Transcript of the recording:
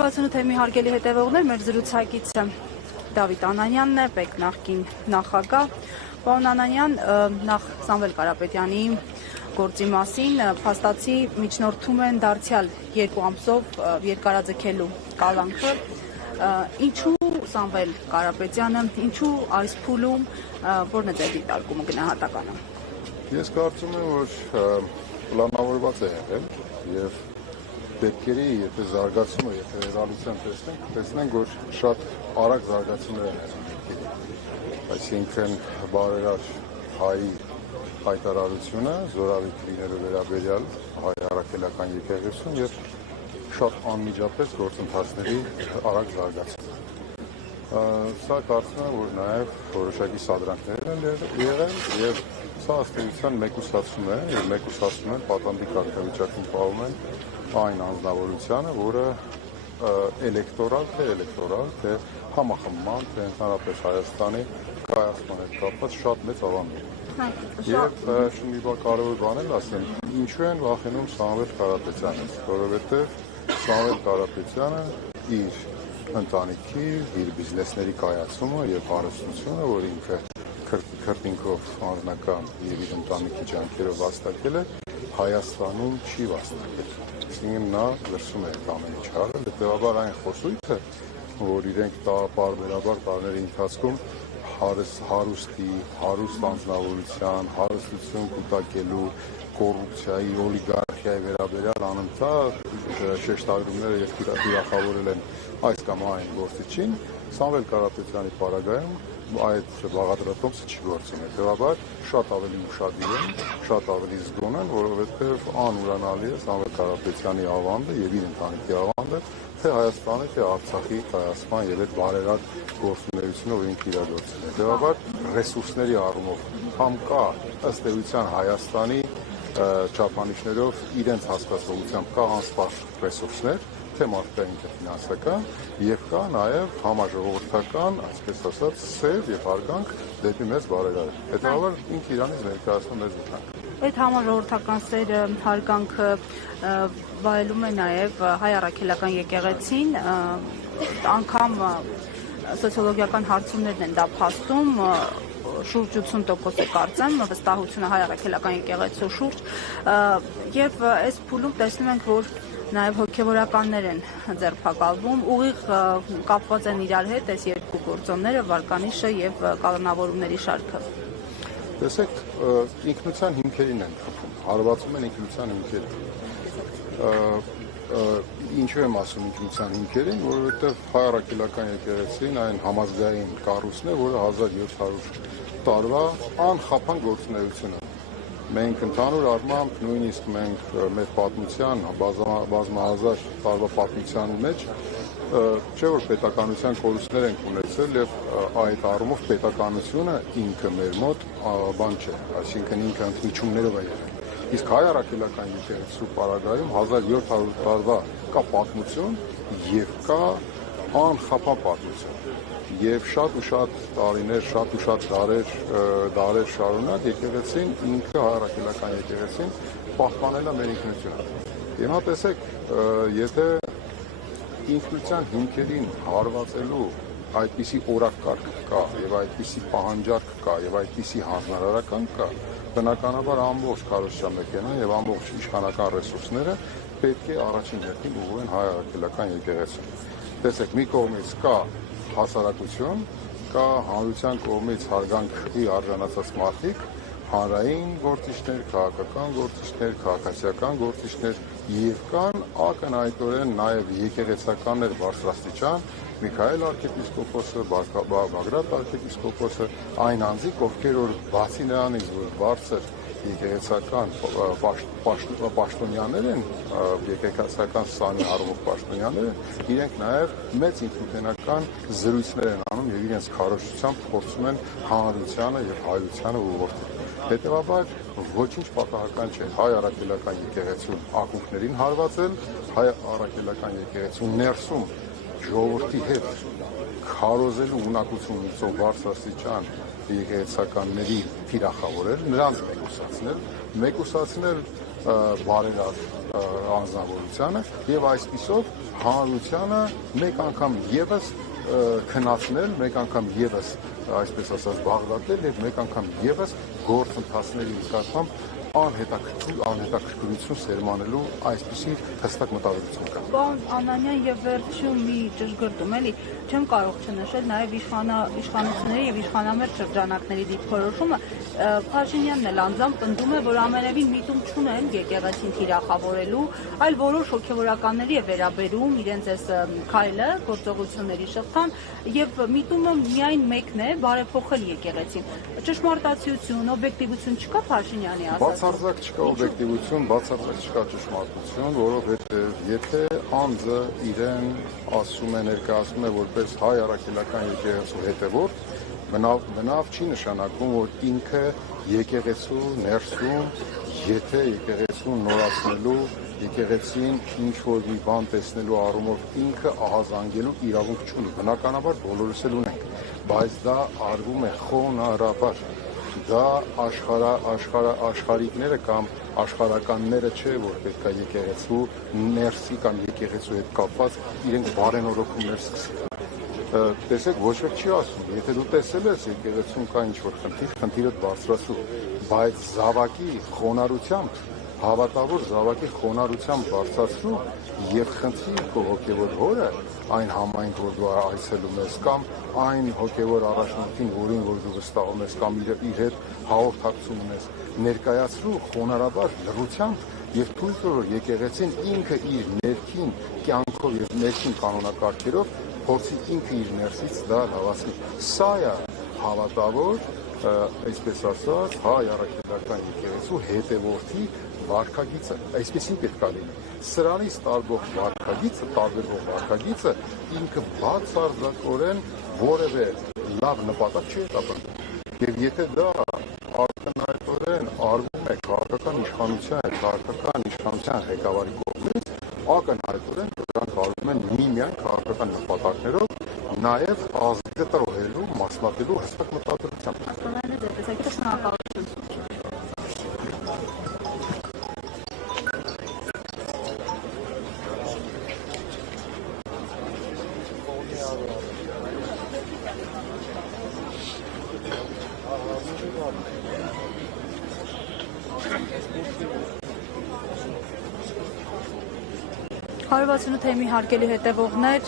168 թեմի հարգելի հետևողներ, մեր զրուցակիցը Դավիթ Անանյանն է, ՊԵԿ նախկին նախագահ։ Պարոն Անանյան, նախ Սամվել Կարապետյանի գործի մասին փաստացի միջնորդում են դարձյալ 2 ամսով երկարաձգելու կալանքը։ Ինչու Սամվել Կարապետյանը, ինչու այս փուլում, որն է ձեր դիտարկումը գնահատականը։ Ես կարծում եմ, որ պլանավորված է եղել եւ դեպքերի եթե զարգացումը, եթե ռեալության տեսնենք, որ շատ արագ զարգացումներ են եղել։ Այսինքն բարերար հայ հայտարարությունը զորավիթ լինելու վերաբերյալ հայ առաքելական եկեղեցուն եւ շատ անմիջապես գործընթացների արագ զարգացում։ Սա կարծում եմ, որ նաեւ որոշակի սադրանքներ են եղել եւ սա ըստեյության մեկուսացում է եւ մեկուսացում են պատանդի կարգավիճակում պահում են այն անձնավորությունը, որը էլեկտորալ, թե համախմբման, թե ընդհանրապես Հայաստանի կայացման հետ կապված շատ մեծ ավանդ է։ Եվ մի կարևոր բան էլ ասեմ, ինչու են վախենում Սամվել Կարապետյանից, որովհետև Սամվել Կարապետյանը իր ընտանիքի, իր բիզնեսների կայացումը եւ հարստությունը, որ ինքը քրտինքով անձնական եւ իր ընտանիքի ջանքերով վաստակել է, Հայաստանում չի վաստակել։ Այսինքն նա լսում է ամեն ինչ արել, հետեւաբար այն խոսույթը, որ իրենք պարբերաբար տարիների ընթացքում հարուստ անձնավորության, հարստություն կուտակելու, կոռուպցիայի, օլիգարխիայի վերաբերյալ անընդհատ շեշտադրումները եւ թիրախավորել են այս կամ այն գործիչին, Սամվել Կարապետյանի պարագայում այդ բաղադրատոմսը չի գործում, հետեւաբար շատ ավելի ուշադիր են, շատ ավելի զգոն են, որովհետև անուրանալի է Սամվել Կարապետյանի ավանդը եւ իր ընտանիքի ավանդը, թե Հայաստանի, թե Արցախի կայացման եւ այդ բարերար գործունեությունը, որ ինքը իրագործել է։ Հետեւաբար ռեսուրսների առումով կամ կա ըստ էության Հայաստանի չափանիշներով իրենց հասկացողությամբ կա անսպաստ ռեսուրսներ, թե մարդկային թե ֆինանսական, եւ կա նաեւ համաժողովրդական, այսպես ասած, սեր եւ հարգանք դեպի մեծ բարերար։ Հետեւաբար ինքը Իրանից ներկայացնում մեծ վտանգ։ Այդ համաժողովրդական սերը, հարգանքը վայելում է նաեւ հայ առաքելական եկեղեցին, անգամ սոցիոլոգիական հարցումներն են դա փաստում, շուրջ 80% կարծեմ վստահությունը հայ առաքելական եկեղեցու շուրջ, եւ այս փուլում տեսնում ենք, որ նաև հոգևորականներ են ձերբակալվում, ուղիղ կապված են իրար հետ այս երկու գործոնները, վարկանիշը եւ կանոնավորումների շարքը։ Տեսեք, ինքնության հիմքերին են խփում, հարվածում են ինքնության հիմքերին։ Ինչու եմ ասում ինքնության հիմքերին, որովհետեւ հայ առաքելական եկեղեցին այն համազգային կառույցն է, որը 1700 տարվա անխափան գործունեություն է։ Մենք ընդհանուր առմամբ նույնիսկ մենք մեր պատմության բազմահազար տարվա պատմության մեջ չէ որ պետականության կորուստներ ենք ունեցել եւ այդ առումով պետականությունը ինքը մեր մոտ բան չէ, այսինքն ինքը ընդմիջումներով է եղել։ Իսկ հայ առաքելական եկեղեցու պարագայում 1700 տարվա կա պատմություն եւ կա անխափան պատմություն։ Եվ շատ ու շատ տարիներ, շատ ու շատ դարեր շարունակ եկեղեցին ինքը հայ առաքելական եկեղեցին պահպանել է մեր ինքնությունը։ Հիմա տեսեք, եթե ինքնության հիմքերին հարվածելու այդպիսի օրակարգ կա եւ այդպիսի պահանջարկ կա եւ այդպիսի հանրարարական կա, բնականաբար ամբողջ քարոզչամեքենան եւ ամբողջ իշխանական ռեսուրսները պետք է առաջին հերթին ուղղեն հայ առաքելական եկեղեցուն։ Տեսեք, մի կողմից կա հասարակություն, կա հանրության կողմից հարգանքի արժանացած մարդիկ, հանրային գործիչներ, քաղաքական գործիչներ, քաղաքացիական գործիչներ եւ կան ակնհայտորեն նաեւ եկեղեցականներ բարձրաստիճան, Միքայել arczepiskopos-ը, Բագրատ arczepiskopos-ը, այն անձիկ, ովքեր որ բացի նրանից որ բարձր եկեղեցական պաշտոնյաներ են, եկեղեցական սանի առումով պաշտոնյաներ են, իրենք նաև մեծ ինքնութենական զրույցներ են անում եւ իրենց քարոզչությամբ փորձում են հանրությանը եւ հայությանը ուղղորդել։ Հետևաբար ոչինչ պատահական չէ հայ առաքելական եկեղեցու ակունքներին հարվածել, հայ առաքելական եկեղեցու ներսում ժողովրդի հետ քարոզելու ունակություն ունեցող բարձրաստիճան եկեղեցականների թիրախավորել, նրանց մեկուսացնել բարերար անձնավորությանը եւ այսպիսով հանրությանը մեկ անգամ եւս քննացնել, մեկ անգամ եւս այսպես ասած բաղդատել եւ մեկ անգամ եւս գործընթացների նկատմամբ անհետաքրքրություն սերմանելու այսպիսի հստակ մտադրություն կա։ Պարոն Անանյան, եւ վերջում մի ճշգրտում էլի, չեմ կարող չնշել նաեւ իշխանությունների եւ իշխանամերձ շրջանակների դիրքորոշումը Փաշինյանն էլ անձամբ պնդում է, որ ամենևին միտում չունեն եկեղեցին թիրախավորելու, այլ որոշ հոգեվորականների է վերաբերում իրենց այս քայլը գործողությունների շղթան եւ միտումը միայն մեկն է բարեփոխել եկեղեցին։ Ճշմարտացիություն, օբյեկտիվություն չկա Փաշինյանի ասած։ Բացարձակ չկա օբյեկտիվություն, բացարձակ չկա ճշմարտություն, որովհետև եթե անձը իրեն ասում է, ներկայացնում է որպես հայ առաքելական եկեղեցու հետևորդ, բնավ չի նշանակում, որ ինքը եկեղեցու ներսում, եթե եկեղեցուն նորացնելու, եկեղեցին ինչ-որ մի բան տեսնելու առումով ինքը ահազանգելու իրավունք չունի։ Բնականաբար բոլորս էլ ունենք, բայց դա արվում է խոնարհաբար։ Դա աշխարհիկները կամ աշխարհականները չէ, որ պետք է եկեղեցու ներսի կամ եկեղեցու հետ կապված իրենք բարենորոգումներ սկսեն։ Տեսեք, ոչ ոք չի ասում, եթե դու տեսել ես եկեղեցում կա ինչ-որ խնդիր, խնդիրը բարձրացու, բայց զավակի խոնարհությամբ, հավատավոր զավակի խոնարհությամբ բարձրացու եւ խնդրի քո հոգեվոր հորը այն համայն, որ դու այցելում ես կամ այն հոգեվոր առաջնորդին, որին որ դու վստահում ես կամ իր հետ հաղորդակցում ունես, ներկայացրու խոնարհաբար լռությամբ եւ թույլ տուր, որ եկեղեցին ինքը իր ներքին կյանքով եւ ներքին կանոնակարգերով փորձի ինքը իր ներսից դա լավացնել։ Սա է հավատավոր, այսպես ասած, հայ առաքելական եկեղեցու հետևորդի վարքագիծը, այսպեսին պետք է լինի։ Սրանից տարբերվող վարքագիծը ինքը բացարձակորեն որևէ լավ նպատակ չի հետապնդում։ Եվ եթե դա ակնհայտորեն արվում է քաղաքական իշխանության ղեկավարի կողմից, ակնհայտորեն դրանք արվում են միմիայն քաղաքական նպատակներով, նաև ազգը տրոհելու, մասնատելու հստակ մտադրությամբ։ Հարվածնու թեմի հարգելի հետևողներ,